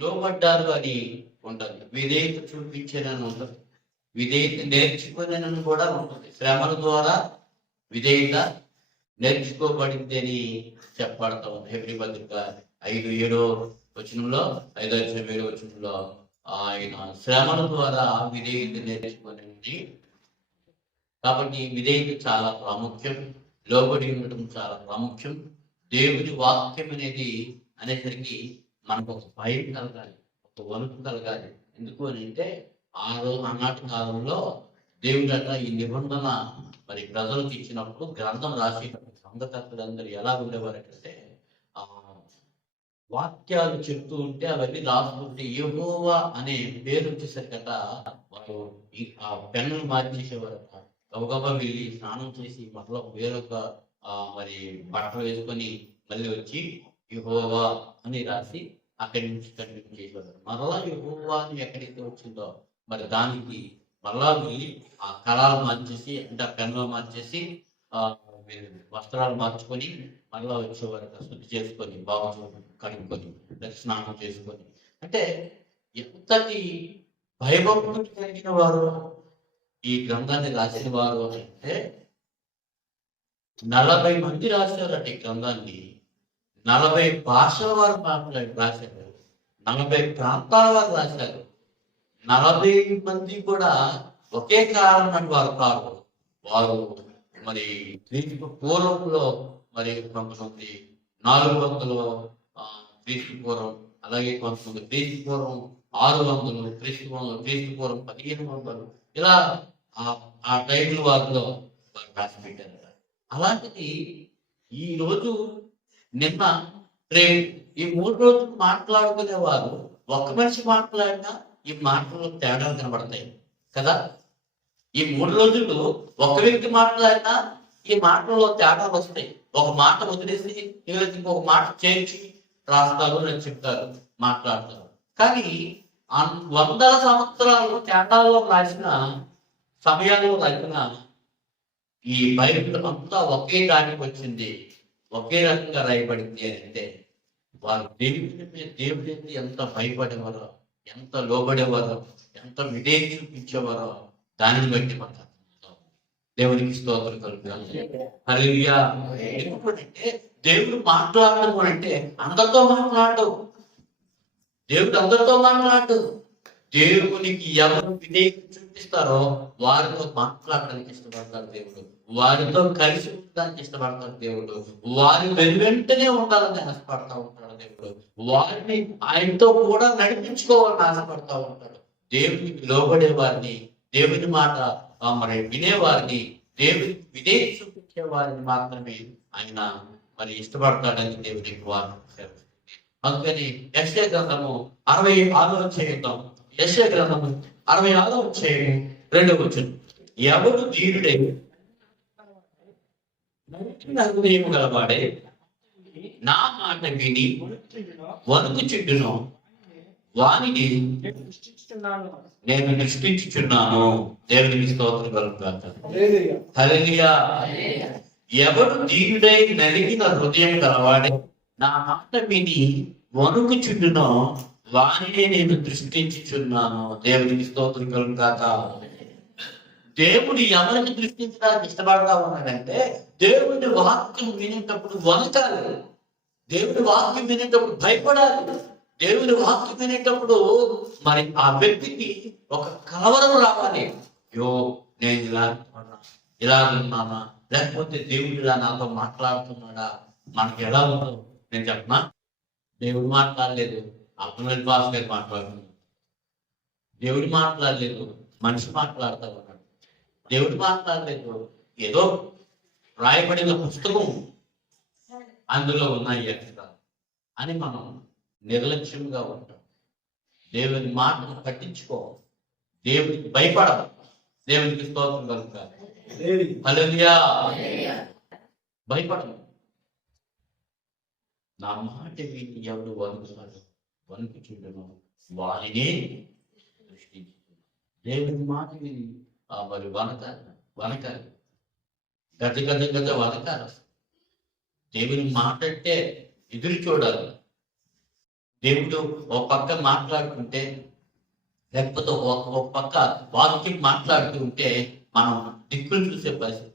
లోబడ్డారు అని ఉంటుంది, విధేయత చూపించారని ఉంటుంది, విధేయత నేర్చుకునేనని కూడా ఉంటుంది. శ్రమల ద్వారా విధేయత నేర్చుకోబడింది అని చెప్పబడతా ఉంది. హెబ్రీ పత్రిక 5:7 వచనంలో ఆయన శ్రమల ద్వారా విధేయత నేర్చుకునేది. కాబట్టి విధేయత చాలా ప్రాముఖ్యం, లోబడి ఉండటం చాలా ప్రాముఖ్యం. దేవుని వాక్యం అనేసరికి మనకు ఒక భయం కలగాలి, ఒక వణుకు కలగాలి. ఎందుకు అని అంటే ఆనాటి కాలంలో దేవుడు ఈ నిబంధన మరి ప్రజలకు ఇచ్చినప్పుడు గ్రంథం రాసేటప్పుడు సంఘకర్తలందరూ ఎలా ఉండేవారంటే వాక్యాలు చెప్తూ ఉంటే అవన్నీ రాసుకుంటే యెహోవా అనే పేరు వచ్చేసరికట వారు ఆ పెన్నులు మార్చేసేవారట. గబగబా వెళ్ళి స్నానం చేసి మరలా వేరొక మరి బట్టలు వేసుకొని మళ్ళీ వచ్చి యెహోవా అని రాసి అక్కడి నుంచి కంటిన్యూ చేసేవారు. మరలా యెహోవా అని ఎక్కడైతే వచ్చిందో మరి దానికి మరలా వెళ్ళి ఆ కళాలు మార్చేసి అంటే ఆ పెన్నులు మార్చేసి వస్త్రాలు మార్చుకొని మరలా వచ్చేవారు, శుద్ధి చేసుకొని బాగా కడుక్కొని స్నానం చేసుకొని. అంటే ఎంతటి భయభక్తులు కలిగిన వారు ఈ గ్రంథాన్ని రాసిన వారు అంటే 40 మంది రాశారట ఈ గ్రంథాన్ని. 40 భాషల వారు రాశారు, 40 ప్రాంతాల వారు రాశారు. 40 మంది కూడా ఒకే కాలం వారు కాదు. వారు మరి క్రీస్తు పూర్వంలో మరి కొంతమంది 400 క్రీస్తు పూర్వం, అలాగే కొంతమంది క్రీస్తు పూర్వం 600, క్రీస్తు పూర్వం 1500, ఇలా ఆ టైంలో వారిలో వారు రాసి పెట్టారు. అలాంటిది ఈ రోజు నిన్న రేపు ఈ 3 రోజులు మాట్లాడుకునేవారు ఒక్క మనిషి మాట్లాడినా ఈ మాటల్లో తేడాలు కనబడతాయి కదా. ఈ 3 రోజులు ఒక వ్యక్తి మాట్లాడినా ఈ మాటల్లో తేడాలు వస్తాయి. ఒక మాట వదిలేసి ఇంకొక మాట చేర్చి రాస్తారు అని చెప్తారు, మాట్లాడతారు. కానీ 100 సంవత్సరాలు తేడాల్లో రాసిన సమయాల్లో రాసిన ఈ బైబిల్ అంతా ఒకే దానికి వచ్చింది, ఒకే రకంగా రాయబడింది అని అంటే వారు దేవుడి ఎంత భయపడేవారో, ఎంత లోబడేవారో, ఎంత విధేయత చూపించేవారో దానిని బట్టి మనం దేవునికి స్తోత్రం కలుగుతాను. హల్లెలూయా. ఎందుకంటే దేవుడు మాట్లాడడం అంటే అందరితో మాట్లాడు, దేవుడు అందరితో మాట్లాడు. దేవునికి ఎవరు విధేయత చూపిస్తారో వారితో మాట్లాడడానికి ఇష్టపడతాడు దేవుడు, వారితో కలిసి ఉండడానికి ఇష్టపడతాడు దేవుడు, వారి వెంటనే ఉండాలని ఆశపడతా ఉంటాడు దేవుడు, వారిని ఆయనతో కూడా నడిపించుకోవాలని ఆశపడతా ఉంటాడు. దేవునికి లోబడే వారిని, దేవుని మాట మరి వినేవారిని, దేవునికి విధేయత చూపించే వారిని మాత్రమే ఆయన మరి ఇష్టపడతాడని దేవునికి వారు. అందుకని యెషయా గ్రంథము 66వ అధ్యాయం, యెషయా గ్రంథము 66వ అధ్యాయం 2వ వచనం, ఎవడు ధీరుడై హృదయం గలవాడే నా మాట విని వణుకుచుండును వానిని నేను దృష్టించుచున్నాను. దేవునికి స్తోత్రం కలుగుతాను. హల్లెలూయా. ఎవడు ధీరుడై నలిగిన హృదయం గలవాడే నా మాట విని వణుకుచుండునో వానినే నేను దృష్టించుచున్నాను. దేవునికి స్తోత్రం కలుగుతాను. దేవుడు ఎవరిని దృష్టించడానికి ఇష్టపడతా ఉన్నాడంటే దేవుడి వాక్యం వినేటప్పుడు వణకాలి, దేవుడి వాక్యం వినేటప్పుడు భయపడాలి, దేవుడి వాక్యం వినేటప్పుడు మరి ఆ వ్యక్తికి ఒక కలవరం రావాలి. యో నేను ఇలా ఉన్నానా, లేకపోతే దేవుడు ఇలా నాతో మాట్లాడుతున్నాడా. మనకి ఎలా ఉందో నేను చెప్పనా, దేవుడు మాట్లాడలేదు, అబ్దుల్ బాస్ గారు మాట్లాడుతున్నాడు. దేవుడు మాట్లాడలేదు, మనిషి మాట్లాడుతూ ఉన్నాడు. దేవుడు మాట్లాడలేదు, ఏదో రాయబడిన పుస్తకం అందులో ఉన్నాయి అక్షరాలు అని మనం నిర్లక్ష్యంగా ఉంటాం. దేవుని మాటను పట్టించుకో, దేవునికి భయపడాలి. దేవునికి స్తోత్రం కలుగుతారు. హల్లెలూయా. భయపడను. నా మాట విని ఎవడు వణుకుచుండును వారినే దృష్టించుతున్నాను. దేవుని మాట విని మరి వనకాలి, గజ వనకాలి. దేవుని మాట అంటే ఎదురు చూడాలి. దేవుడు ఒక పక్క మాట్లాడుతుంటే, లేకపోతే ఒక పక్క వాక్యం మాట్లాడుతూ ఉంటే మనం దిక్కులు చూసే పరిస్థితి.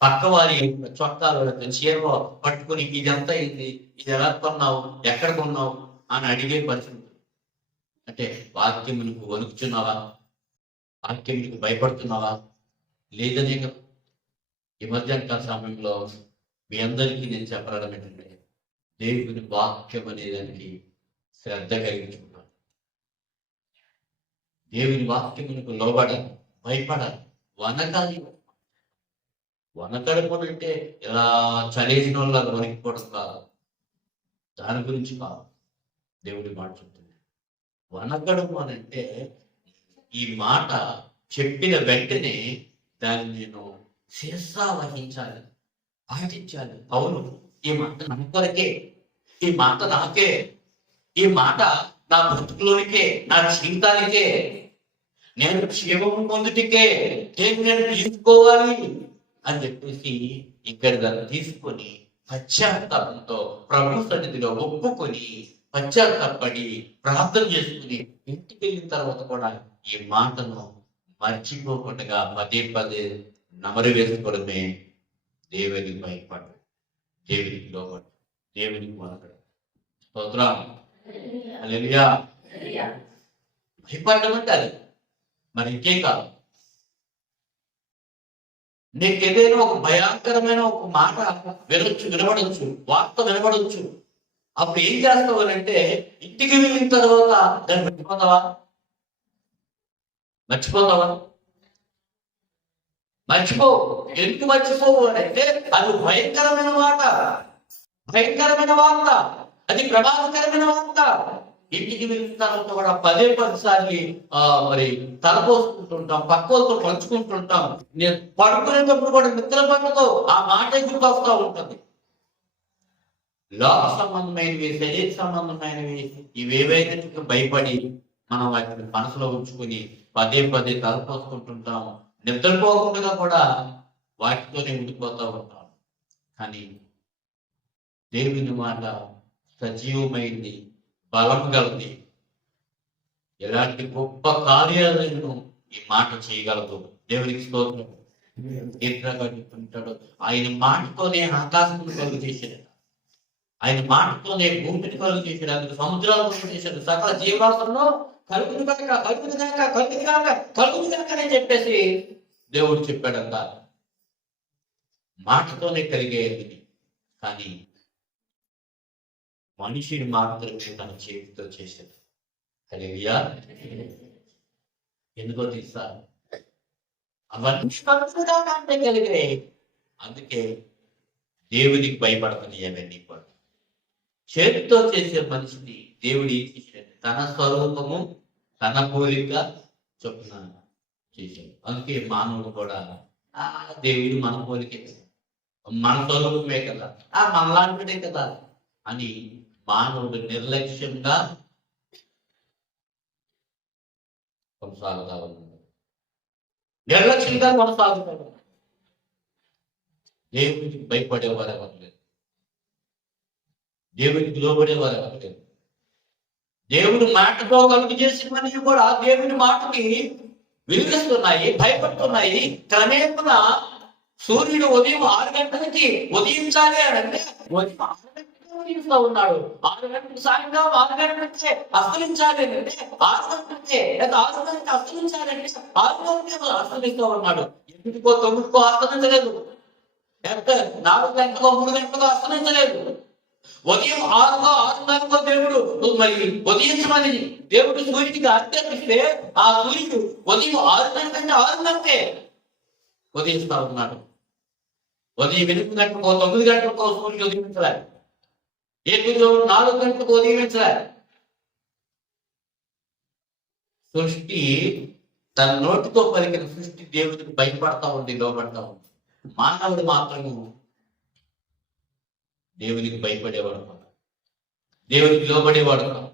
పక్క వారి చొక్కాలు చీర పట్టుకుని ఇదంతా ఏంటి, ఇది ఎలా కొన్నావు, ఎక్కడ కొన్నావు అని అడిగే పరిస్థితి. అంటే వాక్యం నువ్వు వణుకుతున్నావా, వాక్యం నీకు భయపడుతున్నావా లేదనే కదా. ఈ మధ్యాహ్న సమయంలో మీ అందరికీ నేను చెప్పడం ఏంటంటే, దేవుని వాక్యం అనేదానికి శ్రద్ధ కలిగించుకుంటాను. దేవుని వాక్యమునకు లోబడాలి, భయపడాలి, వనకాలి. వనకడపడం అంటే ఇలా చలేసిన వాళ్ళ వణికిపోవడం కాదు, దాని గురించి కాదు దేవుడి మాట చెప్తుంది. వనకడము అని అంటే ఈ మాట చెప్పిన వెంటనే దాన్ని నేను శిరసా వహించాలి, పాటించాలి. అవును, ఈ మాట నా కొరకే, ఈ మాట నాకే, ఈ మాట నా బ్రతుకులోనికే, నా జీవితానికే, నేను క్షేమం పొందుటికే నేను తీసుకోవాలి అని చెప్పేసి ఇక్కడ దాన్ని తీసుకొని పశ్చాత్తాపంతో ప్రభు సన్నిధిలో ఒప్పుకొని పశ్చాత్తాపడి ప్రార్థన చేసుకుని ఇంటికి వెళ్ళిన తర్వాత కూడా ఈ మాటను మర్చిపోకుండా పదే పదే నమరు వేసుకోవడమే దేవునికి భయపడు, దేవునికి లోబడు, దేవునికి మొదలడు. స్తోత్రం. హల్లెలూయా. భయపడడం అంటే అది మరి ఇంకేం కాదు. నీకు ఏదైనా ఒక భయంకరమైన ఒక మాట వినబడవచ్చు, వార్త వినబడవచ్చు. అప్పుడు ఏం చేస్తావు అంటే, ఇంటికి వెళ్ళిన తర్వాత దాన్ని మర్చిపోతావా? మర్చిపో. ఎందుకు మర్చిపోవు అని అంటే, అది భయంకరమైన మాట, భయంకరమైన వార్త, అది ప్రమాదకరమైన వార్త. ఇంటికి వెళ్ళిన తర్వాత కూడా పదే సార్లు మరి తలపోసుకుంటుంటాం, పక్కలతో పంచుకుంటుంటాం. నేను పడుకునేటప్పుడు కూడా నిద్ర పట్టతో ఆ మాట గుర్తొస్తూ ఉంటుంది. లోక సంబంధమైనవి, శరీర సంబంధమైనవి ఇవేవైతే భయపడి మనం వాటిని మనసులో ఉంచుకుని పదే పదే తలపోసుకుంటుంటాం. నిద్రపోకుండా కూడా వాటితోనే ఉండిపోతూ ఉంటాం. కానీ దేవుని మాట సజీవమైంది, బలం కలది. ఎలాంటి గొప్ప కార్యాలను ఈ మాట చేయగలదు. దేవునికి స్తోత్రం. చెప్తుంటాడు, ఆయన మాటతోనే ఆకాశం కలుగు చేశాడు, ఆయన మాటతోనే భూమిని కలుగు చేశాడు, అందుకు సముద్రాలు కలుగు చేశాడు, సకల జీవాలను కలుగుగాక అని చెప్పేసి దేవుడు చెప్పాడంట. మాటతోనే కలిగేది. కానీ మనిషిని మాత్రమే తన చేతితో చేశాడు. హల్లెలూయా. ఎందుకో తెలుసా? అవన్నీ అంటే కలిగాయి. అందుకే దేవునికి భయపడుతుంది. అవన్నీ కూడా చేతితో చేసే మనిషిని దేవుడు ఏం చేశాడు? తన స్వరూపము, తన పోలిక చొప్పున చేశాడు. అందుకే మానవుడు కూడా దేవుడు మన పోలికే కదా, మన స్వరూపమే కదా, మనలాంటిదే కదా అని మానవుడు నిర్లక్ష్యంగా కొనసాగుతా ఉన్నాడు. నిర్లక్ష్యంగా కొనసాగుతాడు. దేవునికి భయపడేవారు ఎవరు లేరు, దేవునికి లోబడేవారు ఎవరు లేరు. దేవుని మాటతో కలుగు చేసినవన్నీ కూడా దేవుని మాటకి విలువిస్తున్నాయి, భయపడుతున్నాయి. క్రమేపణ సూర్యుడు ఉదయం 6 గంటలకి ఉదయించాలి అని అంటే ఉదయం 6 గంటలకి ఉదయిస్తూ ఉన్నాడు. 6 గంటలకు సాయంకాలం 6 గంటలకే అస్తమించాలి అంటే 6 గంటలకే, లేదా 6 గంటలకి అస్తమించాలి అంటే 6 గంటలకే అస్తమిస్తూ ఉన్నాడు. 8కో 9కో అస్తమించలేదు, 4 గంటలకో 3 గంటలకో అస్తమించలేదు. ఉదయం 6కో 6:30కో దేవుడు మరి ఉదయించమని దేవుడు సూర్యుడికి ఆజ్ఞాపిస్తే ఆ సూర్యుడు ఉదయం 6 గంటలంటే 6 గంటలకే ఉదయిస్తా ఉన్నాడు. ఉదయం 8 గంటలకో 9 గంటలకో సూర్యుడు ఉదయించలేదు. 4 గంటలకు ఉదయించలేదు. సృష్టి తన నోటితో పలికిన సృష్టి దేవుడికి భయపడతా ఉంది, లోబడతా ఉంది. మానవుడు మాత్రము దేవునికి భయపడేవాడు కాదు, దేవునికి లోబడేవాడు కాదు.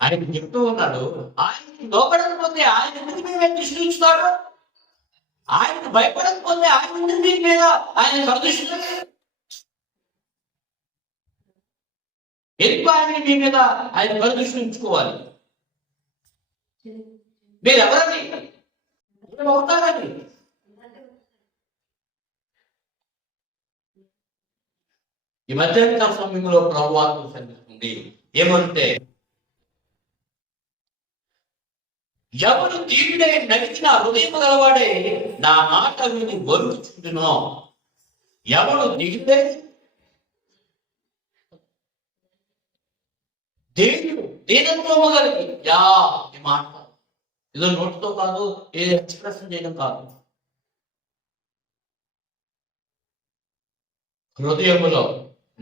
ఆయన చెప్తూ ఉన్నాడు, ఆయనకి లోబడకపోతే ఆయన ఎందుకు మీద దృష్టిస్తాడు? ఆయనకు భయపడకపోతే ఆయన ఎందుకు మీ మీద ఆయన కదృష్టిస్తాడు? ఎందుకు ఆయన మీ మీద ఆయన పరిదృష్టి ఉంచుకోవాలి? మీరు ఎవరని అవుతారని. ఈ మధ్యాహ్న సమయంలో ప్రభువాక్యం సంధిస్తుంది ఏమంటే, ఎవరు దేవుడే నడిచిన హృదయం గలవాడే నా మాట విని వరుచుంటునో. ఎవడు దిగుడే దేవుడు దేనంతో కలిగి ఈ మాట ఏదో నోటితో కాదు, ఏ ఎక్స్ప్రెషన్ చేయడం కాదు, హృదయములో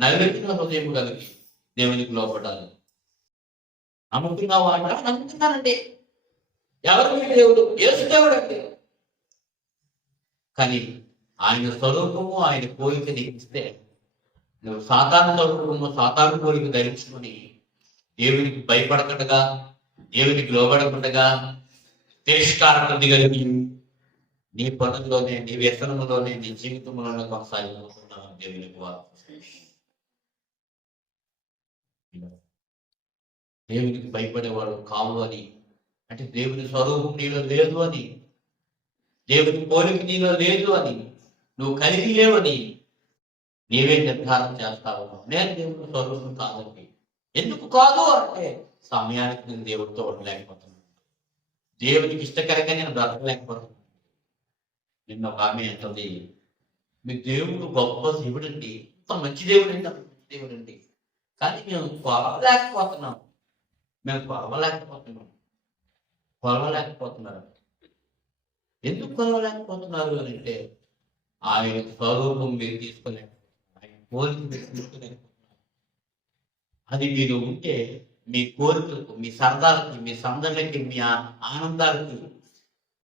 నైవేద్య హృదయం కలిగి దేవునికి లోపడాలి. నమ్ముతున్న వాట నమ్ముతున్నానండి, ఎవరు మీ దేవుడు? యేసు దేవుడు అండి. కానీ ఆయన స్వరూపము ఆయన పోలిక నీకు ఇస్తే నువ్వు సాతాను స్వరూపము సాతాను పోలిక ధరించుకొని దేవునికి భయపడకుండా, దేవునికి లోబడకుండా, తిరస్కారం కలిగి నీ పనుల్లోనే, నీ వ్యసనంలోనే, నీ జీవితంలోనే కొనసాగిపోతున్నావు. దేవునికి దేవునికి భయపడేవాడు కావు అని అంటే దేవుని స్వరూపం నీలో లేదు అని, దేవుని పోలిక నీలో లేదు అని, నువ్వు కలిగి లేవని నీవే నిర్ధారణ చేస్తావు. నేను దేవుని స్వరూపం కాదండి. ఎందుకు కాదు అంటే సమయానికి నేను దేవుడితో ఉండలేకపోతున్నాను, దేవునికి ఇష్టకరంగా నేను బ్రతకలేకపోతున్నాను. నిన్న ఒక ఆమె అంటుంది, మీ దేవుడు గొప్ప దేవుడు అండి, ఇంత మంచి దేవుడు అండి, అంత మంచి దేవుడు అండి, కానీ మేము కొలవలేకపోతున్నాం. ఎందుకు కొలవలేకపోతున్నారు అని అంటే ఆయన స్వరూపం మీరు తీసుకోలేకపోతున్నారు, ఆయన పోలిక మీరు తీసుకోలేకపోతున్నారు. అది మీరు ఉంటే మీ కోరికలకు, మీ సరదాలకి, మీ సందడికి, మీ ఆనందాలకి,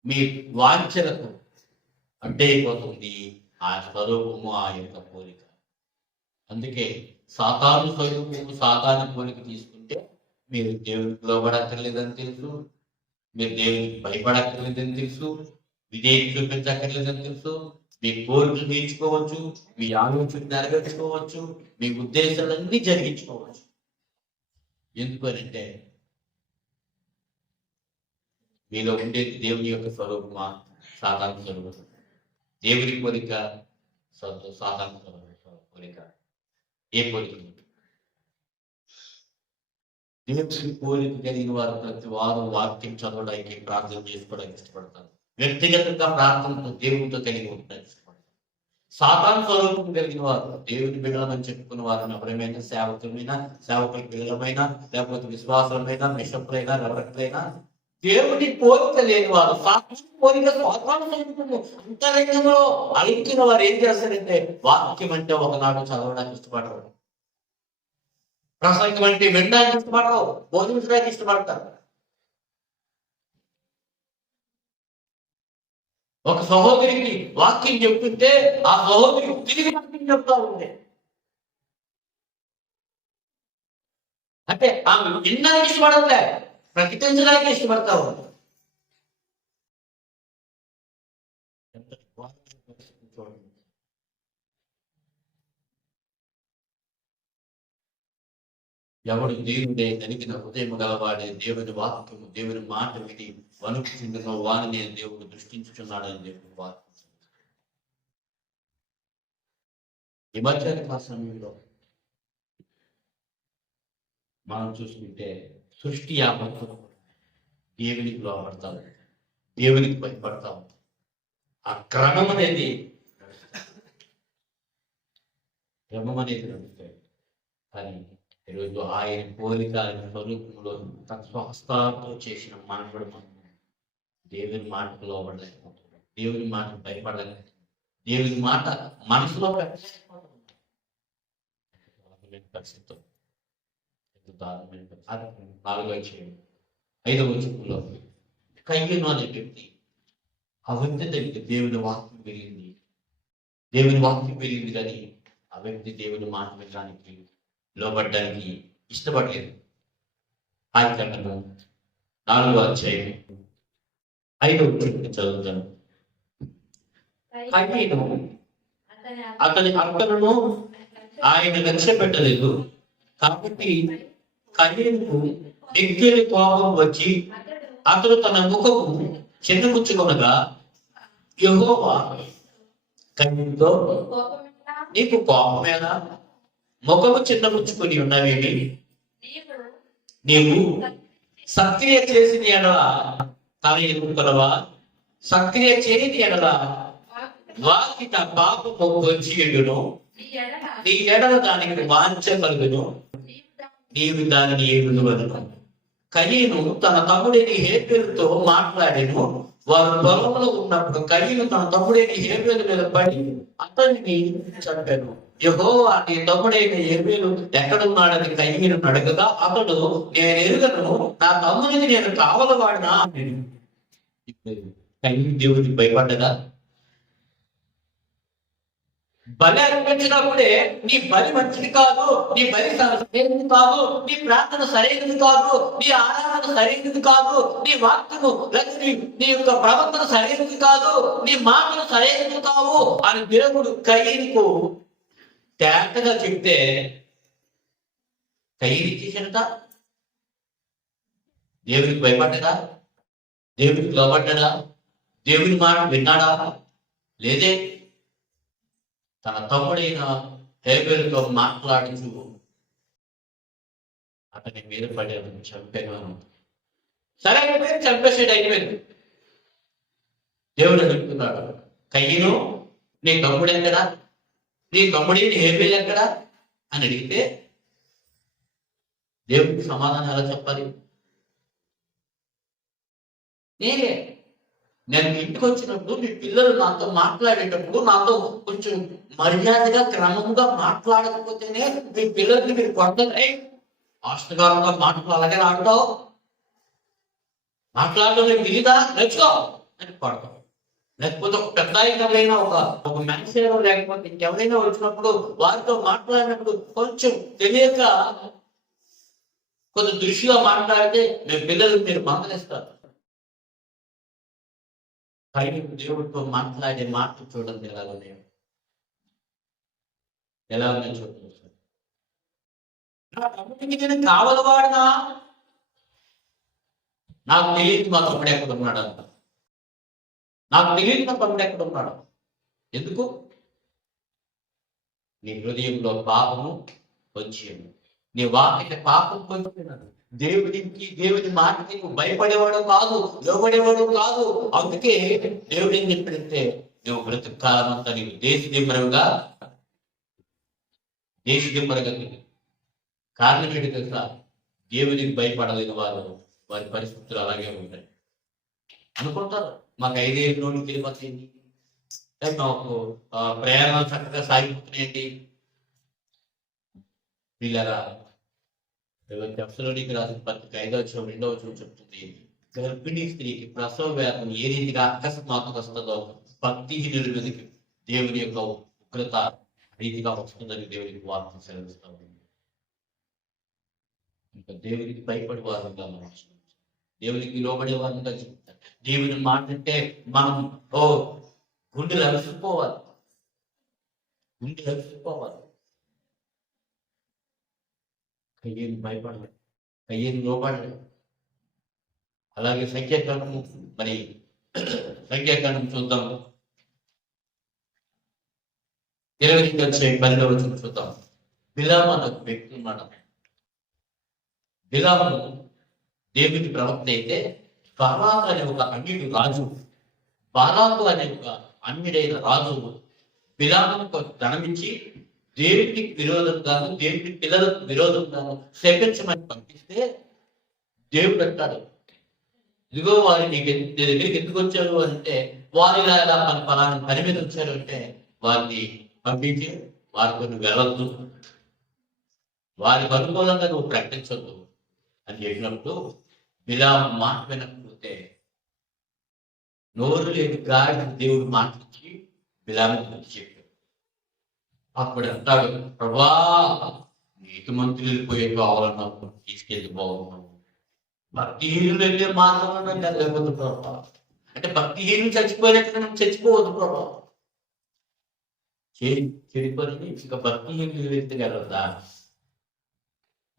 మీ వాంఛలకు అంటే అయిపోతుంది ఆ స్వరూపము, ఆ యొక్క పోలిక. అందుకే సాతాను స్వరూపము, సాతాను పోలిక తీసుకుంటే మీరు దేవునికి లోబడక్కర్లేదని తెలుసు, మీరు దేవునికి భయపడక్కర్లేదని తెలుసు, విధేయత చూపించక్కర్లేదని తెలుసు, మీ కోరికలు తీర్చుకోవచ్చు, మీ ఆలోచన నెరవేర్చుకోవచ్చు, మీ ఉద్దేశాలన్నీ జరిగించుకోవచ్చు. ఎందుకు అని అంటే మీలో ఉండేది దేవుని యొక్క స్వరూపమా, సాతాను స్వరూపం? దేవుని పోలిక, సాతాను పోలిక, ఏ పోలిక? దేవుని పోలిక కలిగిన వారు ప్రతి వారు వాక్యం చదవడానికి, ప్రార్థన చేసుకోవడానికి ఇష్టపడతారు. వ్యక్తిగతంగా ప్రార్థనతో దేవునితో కలిగి ఉండడానికి ఇష్టపడతారు. సాతాను స్వరూపం కలిగిన వారు దేవుని బిడ్డలమని చెప్పుకున్న వారిని ఎవరైనా సేవకులమైనా, సేవకుల పిల్లలమైనా, లేకపోతే విశ్వాసులమైనా, మిషపులైనా, ఎవరికైనా దేవుని పోలిక లేని వారు, సాతాను పోలిక, సాతాను స్వరూపము అంతరంగంలో అలికిన వారు ఏం చేస్తారంటే వాక్యం అంటే ఒకనాడు చదవడానికి ఇష్టపడరు, ప్రసంగం అంటే వినడానికి ఇష్టపడరు, బోధించడానికి ఇష్టపడతారు. ఒక సహోదరికి వాక్యం చెప్తుంటే ఆ సహోదరి తిరిగి వాక్యం చెప్తా ఉంది. అంటే ఆమె వినడానికి ఇష్టపడలే, ప్రకటించడానికి ఇష్టపడతా ఉంది. ఎవడు దేవుడే నలిగిన హృదయం గలవాడే దేవుని వాక్యము, దేవుని మాట విని వణుకుచుండునో వాని నేను దేవుడు దృష్టించుచున్నాడని దేవుని వాక్యం. ఈ మధ్యాహ్న సమయంలో మనం చూసుకుంటే సృష్టి యావత్తు దేవునికి లోపడతాం, దేవునికి భయపడతాం. ఆ క్రమం అనేది నడుస్తాయి. కానీ ఈరోజు ఆయన పోలిక, ఆయన స్వరూపంలో తన స్వహస్తాలతో చేసిన మనవడు మనం దేవుని మాటకు లోబడలేకపోతున్నాం, దేవుని మాటకు భయపడలేకపోతున్నాం, దేవుని మాట మనసులో పరిస్థితి. 4వ అధ్యాయం 5వ వచనంలో కయ్యను అనే వ్యక్తి, ఆ వ్యక్తి దగ్గర దేవుని వాక్యం పెరిగింది, కానీ ఆ వ్యక్తి దేవుని మాట వినడానికి, లోబడ్డానికి ఇష్టపడలేదు. ఆదికాండము 4వ అధ్యాయం 5వ వచనం చదువుతాను. కయ్యను అతని అక్కలను ఆయన లక్ష్య పెట్టలేదు, కాబట్టి కయ్యకు మిక్కిలి కోపం వచ్చి అతడు తన ముఖము చిన్నపుచ్చుకొనగా యెహోవా కయ్యనుతో, నీకు కోపమేనా? ముఖము చిన్నపుచ్చుకొని ఉన్నవేమి? నీవు సక్రియ చేసిన ఎడల తన ఎదుర్కొనవా? సక్రియ చేయని ఎడల వాకిట పాపము వచ్చి ఎడును. నీ ఎడల దానికి వాంఛ కలుగును, నీవు దానిని ఎదురువదును. కయీను తన తమ్ముడిని హేబేలుతో మాట్లాడెను. వారు పొలంలో ఉన్నప్పుడు కయీను తన తమ్ముడిని హేబేలు మీద పడి అతన్ని చంపాను. యెహోవా నీ తమ్ముడైన హేబేలు ఎక్కడున్నాడని కయీను అడగగా అతడు, నేను ఎరుగను, నా తమ్ముడిని నేను కావలవాడినా అని. కయీను దేవుడికి భయపడ్డదా? బలి అర్పించినప్పుడే నీ బలి మంచిది కాదు, నీ బలి సరైనది కాదు, నీ ప్రార్థన సరైనది కాదు, నీ ఆరాధన సరైనది కాదు, నీ వాక్యము నీ యొక్క ప్రవర్తన సరైనది కాదు, నీ మాటలు సరైనది కావు అని దేవుడు కయీనుకు తేటగా చెప్తే కయీను చేసినట దేవుడికి భయపడ్డదా? దేవుడికి లోబడ్డా? దేవుని మాట విన్నాడా? లేదే. తన తమ్ముడైన హేబేలుతో మాట్లాడుతూ అతని మీద పడి అతను చంపాను. సరే అయిపోయింది, చంపేసాడు, అయిపోయింది. దేవుడు అడుగుతున్నాడు, కయ్యను నీ తమ్ముడు ఎక్కడా? నీ తమ్ముడైన హేబేలు ఎక్కడా అని అడిగితే దేవుడికి సమాధానం ఎలా చెప్పాలి? నేను ఇంటికి వచ్చినప్పుడు మీ పిల్లలు నాతో మాట్లాడేటప్పుడు నాతో కొంచెం మర్యాదగా క్రమంగా మాట్లాడకపోతేనే మీ పిల్లల్ని మీరు కొడతారు. ఆష్టగారంగా మాటలు అలాగే ఆడతావు, మాట్లాడడం నీకు దిగుదా, నేర్చుకో అని కొడతావు. లేకపోతే ఒక పెద్ద ఎవరైనా ఒక మనిషి లేకపోతే ఇంకెవరైనా వచ్చినప్పుడు వారితో మాట్లాడినప్పుడు కొంచెం తెలియక కొంచెం దృష్టిగా మాట్లాడితే మీ పిల్లలు మీరు మందలిస్తారు. పైన దేవుడితో మాట్లాడే మాట చూడండి ఎలా ఉన్నాయో చూడండి. నా తమ్ముడికి నేను కావలవాడినా? నాకు తెలియదు మా తమ్ముడు ఎక్కడ ఉన్నాడు అంట. నాకు తెలియదు నా తమ్ముడు ఎక్కడ ఉన్నాడు. ఎందుకు? నీ హృదయంలో పాపము వచ్చి, నీ వాకిట పాపం పొందుతున్నాడు. దేవుని మాటకి నువ్వు భయపడేవాడు కాదు, లోబడేవాడు కాదు. అందుకే దేవుడు ఏం చెప్పాడంటే, నువ్వు బ్రతుకు కాలం అంతా నీవు దేశదిమ్మరంగా కారణం ఏంటి తెలుసా? దేవునికి భయపడలేని వారి పరిస్థితులు అలాగే ఉంటాయి. అనుకుంటారు మాకు 5 ఏళ్ళు నోటికి వెళ్ళిపోతుంది, మాకు ప్రయాణాలు చక్కగా సాగిపోతున్నాయండి. వీళ్ళరా తెస్సలోనికీయులకు రాసిన పత్రిక 5వ చెప్తుంది, గర్భిణీ స్త్రీకి ప్రసవ వేదన ఏ రీతిగా అకస్మాత్తుగా వస్తుందో భక్తిహీనుల మీదకి దేవుని యొక్క ఉగ్రత రీతిగా వస్తుందని దేవునికి వార్త సెలవిస్తాం. ఇంకా దేవునికి భయపడే వారుగా మనం, దేవునికి లోబడే వారుగా చెప్తారు. దేవుని మాట అంటే మనం గుండెలు అలసిపోవాలి. కయ్యేను భయపడలేదు, కయ్యేను లోబడలేదు. అలాగే సంఖ్యాకాండము, మరి సంఖ్యాకాండం చూద్దాం, 20:12 చూద్దాం. బిలాము అనే ఒక వ్యక్తి ఉన్నాడు. బిలాము దేవుని ప్రవక్త అయితే బాలాకు అనే ఒక అన్యుడు రాజు, బాలాకు అనే ఒక అన్యుడైన రాజు బిలాముకు ధనమిచ్చి దేవుడికి విరోధంగాను దేవుడి పిల్లలకు విరోధంగాను శపించమని పంపిస్తే దేవుడు అంటాడు, ఇదిగో వారి నీ దగ్గరికి ఎందుకు వచ్చారు అంటే, వారి ఇలా పలానా పని మీద వచ్చారు అంటే వారిని పంపించి వారితో నువ్వు వెళ్ళొద్దు, వారికి అనుకూలంగా నువ్వు ప్రకటించొద్దు అని చెప్పినప్పుడు బిలాము మాట వినకపోతే నోరు లేని గాడి దేవుడు మాటిచ్చి బిలాము గురించి చెప్పాడు. అప్పుడు అంటాడు, ప్రభా నీతి మంత్రులు వెళ్ళిపోయే కావాలన్నావు, తీసుకెళ్ళి బాగున్నావు. భక్తిహీనులు వెళ్ళే మార్గం లేకపోతే ప్రభా అంటే భక్తిహీనులు చచ్చిపోయినట్టు మనం చచ్చిపోవద్దు ప్రభా. చెడిపోయి ఇంకా భక్తిహీనులు వెళ్తే కలదా?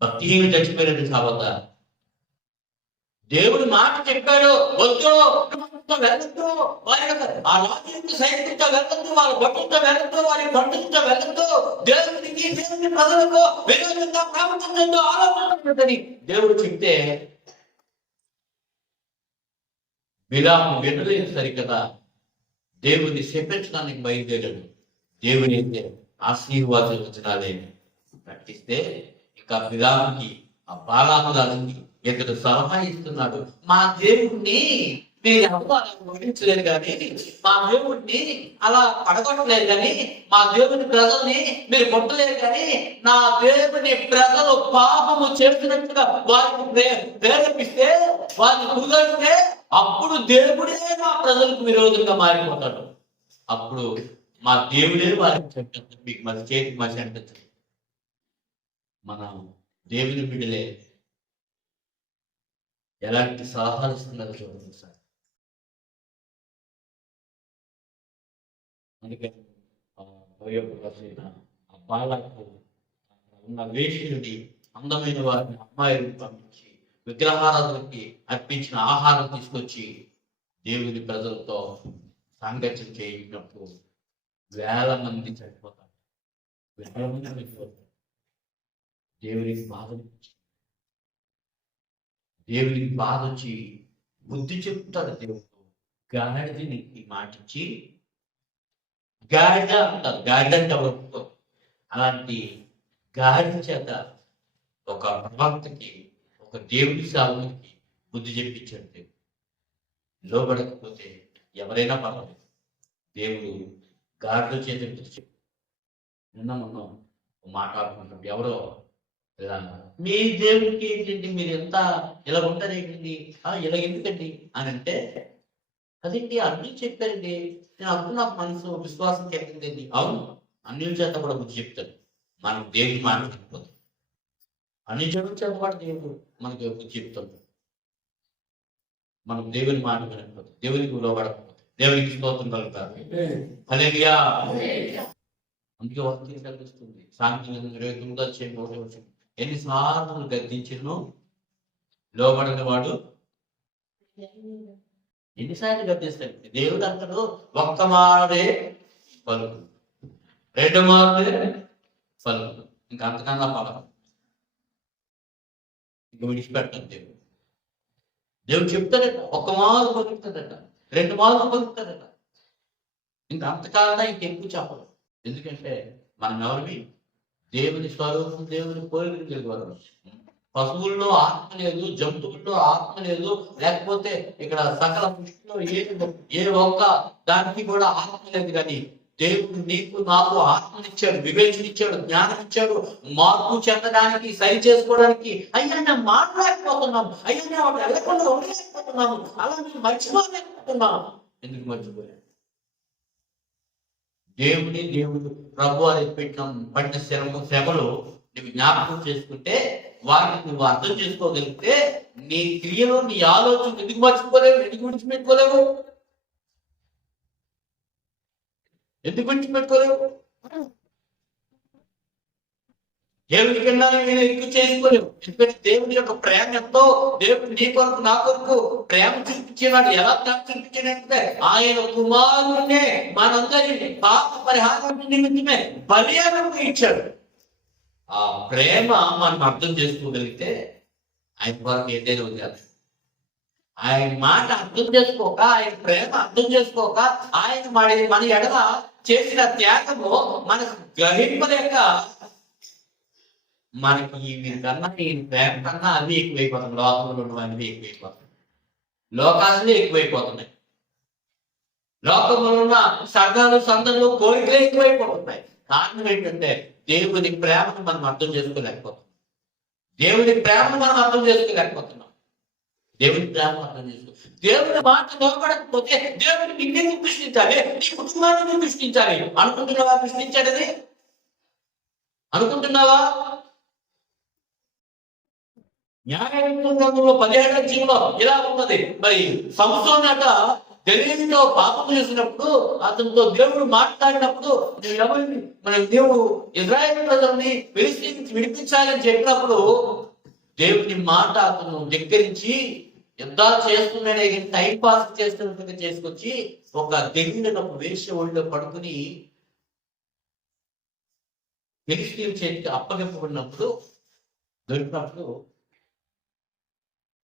భక్తిహీనుడు చచ్చిపోయినట్టు చావద్దా? దేవుడు మాట చెప్పాడు, వద్దు వెళ్ళొద్దు, వారి యొక్క ఆ రాజు సైనికులతో వెళ్ళొద్దు, వాళ్ళ భక్తులతో వెళ్ళొద్దు, వారి బంధువులతో వెళ్ళొద్దు, దేవునికి దేవుని ప్రజలకు విరోధంగా ప్రవర్తించొద్దు, ఆలోచించని దేవుడు చెప్తే బిలాము వినలేదు సరికదా, దేవుని శపించడానికి బయలుదేరాడు. దేవుని అయితే ఆశీర్వాదాలే ప్రకటిస్తే ఇక బిలాముకి ఆ బాలాకులానికి ఇతడు సలహా ఇస్తున్నాడు. మా దేవుణ్ణి మీరు ఎవరు అలా ఊహించలేదు కానీ, మా దేవుణ్ణి అలా పడగొట్టలేదు కానీ, మా దేవుని ప్రజల్ని మీరు కొట్టలేదు కానీ, నా దేవుని ప్రజలు పాపము చేసినట్టుగా వారిని ప్రేరేపిస్తే, వారిని కుదిరితే అప్పుడు దేవుడే మా ప్రజలకు విరోధంగా మారిపోతాడు. అప్పుడు మా దేవుడే వారికి మీకు మన చేతికి మసి అంటచ్చు. మనం దేవుని బిడ్డలే ఎలాంటి సలహాలు ఇస్తున్నారో చూడండి సార్. అందుకని ఆ బాలకు ఉన్న వేషుడిని, అందమైన వారిని అమ్మాయిని పంపించి విగ్రహారాధనకి అర్పించిన ఆహారం తీసుకొచ్చి దేవుని ప్రజలతో సాంగత్యం చేయించినప్పుడు వేల మంది చనిపోతారు, వేల మంది చనిపోతారు. దేవునికి బాధ వచ్చి బుద్ధి చెప్తాడు దేవుడు. గాడిదని మాటించి గాడిద అంటారు, గాడిద అంటే అలాంటి గాడిద చేత ఒక ప్రవక్తకి, ఒక దేవుడి సేవకుడికి బుద్ధి చెప్పించాడు దేవుడు. లోబడకపోతే ఎవరైనా పర్వాలేదు, దేవుడు గాడిద చేత బుద్ధి చెప్పి. నిన్న మనం మాట్లాడుకుంటాం, ఎవరో ఇలా మీ దేవుడికి ఏంటండి, మీరు ఎంత ఇలా ఉంటారు ఏంటండి, ఇలా ఎందుకండి అని అంటే, అదేంటి అన్నీ చెప్పారండి, నేను అప్పుడు నాకు మనసు విశ్వాసం చెప్పిందండి. అవును, అన్యుల చేత కూడా బుద్ధి చెప్తాడు. మనం దేవుడి మాట చెప్పిపోతాం, అన్ని జనుల చేత కూడా దేవుడు మనకి బుద్ధి చెప్తాడు. మనం దేవుని మాట వినకపోతే, దేవునికి లోబడకపోతే, దేవునికి స్తోత్రం కలుగుతారు. హల్లెలూయా. అందుకే వాక్యం కల్పిస్తుంది. సాంఖ్యం 29 ఎన్నిసార్లు గద్దించినో లోబడని వాడు ఎన్నిసార్లు గద్దిస్తాడు. దేవుడు అంటాడు, ఒక్క మారే పలుకు, 2 మారులే పలుకు, ఇంకా అంతకన్నా పలకం, ఇంకా విడిచిపెట్టాడు దేవుడు. దేవుడు చెప్తాడట, 1 మారు పలుకుతాడట, 2 మార్లు పలుకుతాడట, ఇంకా అంతకన్నా ఇంకెక్కువ చెప్పడు. ఎందుకంటే మనం ఎవరివి? దేవుని స్వరూపం, దేవుని పోలికలు కలిగేవారు. పశువుల్లో ఆత్మ లేదు, జంతువుల్లో ఆత్మ లేదు, లేకపోతే ఇక్కడ సకల సృష్టిలో ఏ ఒక్క దానికి కూడా ఆత్మ లేదు. కానీ దేవుడు నీకు నాకు ఆత్మనిచ్చాడు, వివేచన ఇచ్చాడు, జ్ఞానం ఇచ్చాడు, మార్పు చెందడానికి, సరి చేసుకోవడానికి. అయ్యా నేను మాట్లాడలేకపోతున్నాం, అయ్యా నేను వాటి వెళ్ళకుండా ఉండలేకపోతున్నాము, అలా నేను మర్చిపోలేకపోతున్నాం. ఎందుకు మర్చిపోయాను? దేవుడు ప్రభు అని పడిన శ్రమలు నువ్వు జ్ఞాపకం చేసుకుంటే, వాటిని నువ్వు అర్థం చేసుకోగలిగితే, నీ క్రియలో నీ ఆలోచన ఎందుకు మర్చిపోలేవు, ఎందుకు విడిచిపెట్టుకోలేవు, ఎందుకు విడిచిపెట్టుకోలేవు? దేవుడి కన్నా నేను ఎక్కువ చేసుకోలేవు. ఎందుకంటే దేవుడి యొక్క ప్రేమ ఎంతో, దేవుడు నీ కొరకు నా కొరకు ప్రేమ చూపించేవాడు. ఎలా ప్రేమ చూపించాడంటే, ఆయన కుమారుడినే మనందరి పాప పరిహారం నిమిత్తమే బలియాగంగా ఇచ్చాడు. ఆ ప్రేమ మనం అర్థం చేసుకోగలిగితే ఆయన కొరకు ఏదైనా వదిలేదు. ఆయన మాట అర్థం చేసుకోక, ఆయన ప్రేమ అర్థం చేసుకోక, ఆయన మన ఎడల చేసిన త్యాగము మనకు గ్రహింపలేక, మనకి వీరికన్నా ఈ ప్రేమ కన్నా అవి ఎక్కువైపోతుంది. లోకంలో ఉన్నవన్నీ ఎక్కువైపోతుంది, లోకాలే ఎక్కువైపోతున్నాయి, లోకంలో ఉన్న సర్గాలు సందర్లు కోరికలే ఎక్కువైపోతున్నాయి. కారణం ఏంటంటే దేవుని ప్రేమను మనం అర్థం చేసుకోలేకపోతున్నాం. దేవుని ప్రేమను మనం అర్థం చేసుకోలేకపోతున్నాం. దేవుని ప్రేమ అర్థం చేసుకో. దేవుని మాట లోపడకపోతే దేవుని నిన్ను సృష్టించాలి, నీ కుటుంబాన్ని సృష్టించాలి. అనుకుంటున్నావా? సృష్టించాడని అనుకుంటున్నావా? న్యాయగ్రంథంలో 17వ అధ్యాయంలో ఇలా ఉన్నది. మరి సంసోనట తెలివితో పాపం చేసినప్పుడు, అతనితో దేవుడు మాట్లాడినప్పుడు, ఎవరిని మన దేవుడు ఇజ్రాయేల్ ప్రజల్ని ఫిలిష్తీయుల నుంచి విడిపించాలని చెప్పినప్పుడు దేవుని మాట అతను ధిక్కరించి యుద్ధాలు చేస్తున్నాడే టైం పాస్ చేస్తున్నట్టుగా చేసుకొచ్చి ఒక తెలియని ఒక వేశ్య ఒళ్ళో పడుకుని ఫిలిష్తీయుల చేతికి అప్పగింపబడినప్పుడు దొరికినప్పుడు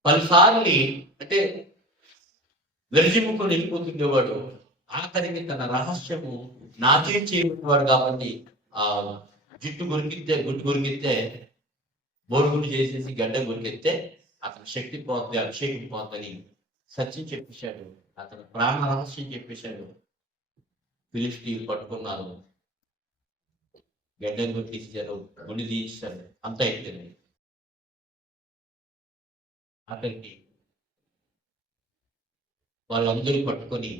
పలుసార్లు అంటే విరజిమ్ముకొని వెళ్ళిపోతుండేవాడు. ఆఖరికి తన రహస్యము నాకే చేయబడినవాడు కాబట్టి ఆ గుట్టు గురికితే బోరుగుడు చేసేసి గడ్డ గురికెత్తే అతని శక్తి పోద్ది, అభిషేకం పోద్దని సత్యం చెప్పేశాడు. అతను ప్రాణ రహస్యం చెప్పేశాడు. ఫిలిష్తీయులు పట్టుకున్నారు, గడ్డ గురి తీసేశారు, గుండి తీసేశారు, అంతా అయిపోయింది. అతనికి వాళ్ళందరూ పట్టుకొని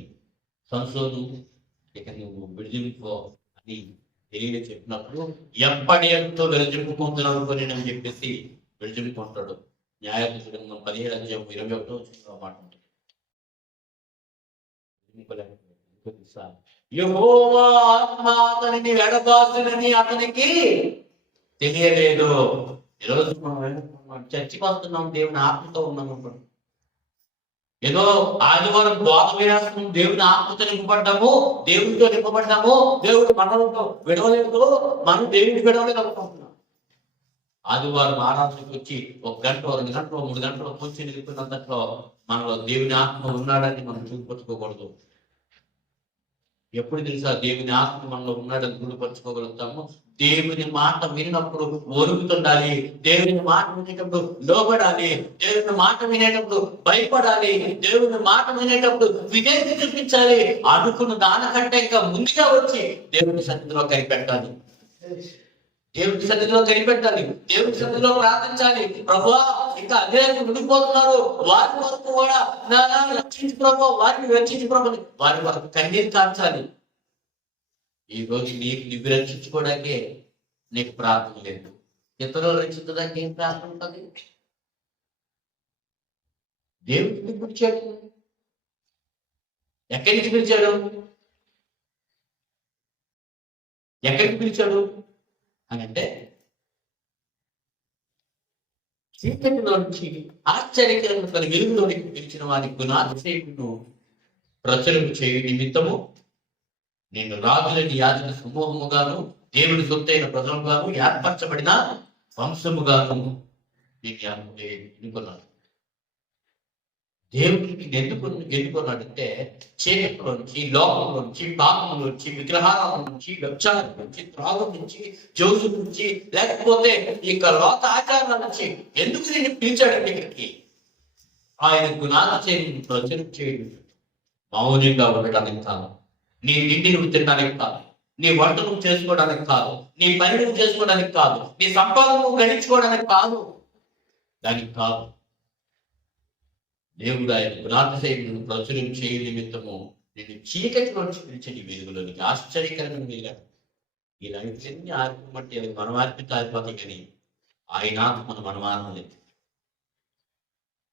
సంసోను ఇక నువ్వు విడిజింపుకో అని తెలియ చెప్పినప్పుడు ఎప్పటి ఎంతో విరజింపుకుంటున్నావు అనుకొని అని చెప్పేసి విడిజింపుకుంటాడు. న్యాయాధిపతి 17:21 మాట ఉంటుంది. యెహోవా ఆత్మ అతనిని వెడబాసునని అతనికి తెలియలేదు. ఈరోజు మనం చర్చికి వస్తున్నాం, దేవుని ఆత్మతో ఉన్నాం అనుకోండి. ఏదో ఆదివారం బోధ వినాశనం దేవుని ఆత్మతో నింపబడ్డాము, దేవుడితో నింపబడ్డాము, దేవుడు మనతో విడవలేదు, మనం దేవుడిని విడవలేదు అనుకుంటున్నాం. ఆదివారం ఆరాధనకి వచ్చి 1 గంట 2 గంటలు 3 గంటలు కూర్చొని నిలిపినంతట్లో మనలో దేవుని ఆత్మ ఉన్నాడని మనం చూపరుచుకోకూడదు. ఎప్పుడు తెలుసా దేవుని ఆత్మ మనలో ఉన్నాడని గుర్తుపరచుకోగలుగుతాము? దేవుని మాట విన్నప్పుడు ఒరుగుతుండాలి, దేవుని మాట వినేటప్పుడు లోబడాలి, దేవుని మాట వినేటప్పుడు భయపడాలి, దేవుని మాట వినేటప్పుడు విధేయత చూపించాలి. అనుకున్న దానికంటే ఇంకా ముందుగా వచ్చి దేవుని సన్నిధిలో కనిపెట్టాలి, దేవుని సన్నిధిలో కనిపెట్టాలి, దేవుని సన్నిధిలో ప్రార్థించాలి. ప్రభువా ఇంకా అనేకులు ఉండిపోతున్నారు, వారి వరకు కూడా రక్షించి ప్రభు, వారిని రక్షించి ప్రభు, వారి వరకు కన్నీరు కార్చాలి. ఈ రోజు నువ్వు రక్షించుకోవడానికే నీకు ప్రార్థన లేదు, ఇతరులు రక్షించడానికి ఏం ప్రార్థన ఉంటుంది? దేవుడికి పిలిచాడు, ఎక్కడి నుంచి పిలిచాడు? ఎక్కడికి పిలిచాడు అని అంటే చీకటిలో నుంచి ఆశ్చర్యకరమైన వెలుగులోనికి పిలిచిన వారి గుణాతిశయమును ప్రచురం చేయు నిమిత్తము నేను రాజులని యాజక సమూహముగాను దేవుని సొత్తైన ప్రజలుగాను ఏర్పరచబడిన వంశముగాను దీన్ని ఎన్నుకున్నాను. దేవుడికి ఎన్నుకున్నాడంటే చీకటిలోంచి, లోకంలోంచి, పాపంలోంచి, విగ్రహాల నుంచి, వ్యభిచారం నుంచి, త్రాగం నుంచి, జోసు నుంచి, లేకపోతే ఇక లోక ఆచారాల నుంచి ఎందుకు నేను పిలిచాడంటే ఇక్కడికి ఆయన గుణాతిశయమును ప్రచురం చేయడం, మౌనంగా ఉండడానికి కాదు, నీ తిండి నువ్వు తినడానికి కాదు, నీ వంట నువ్వు చేసుకోవడానికి కాదు, నీ పని నువ్వు చేసుకోవడానికి కాదు, నీ సంపాదన నువ్వు గణించుకోవడానికి కాదు, దానికి కాదు. దేవుడు ఆయన గుణాతిశయమును ప్రచురం చేయ నిమిత్తము నేను చీకటిలోంచి పిలిచి నీ వెలుగులోనికి ఆశ్చర్యకరమైన వెలుగాడు. ఇలాంటివన్నీ ఆర్పమంటే అది మనం ఆర్పితే ఆరిపోతాయి, కానీ ఆయన ఆత్మ మనం ఆర్పలేదు.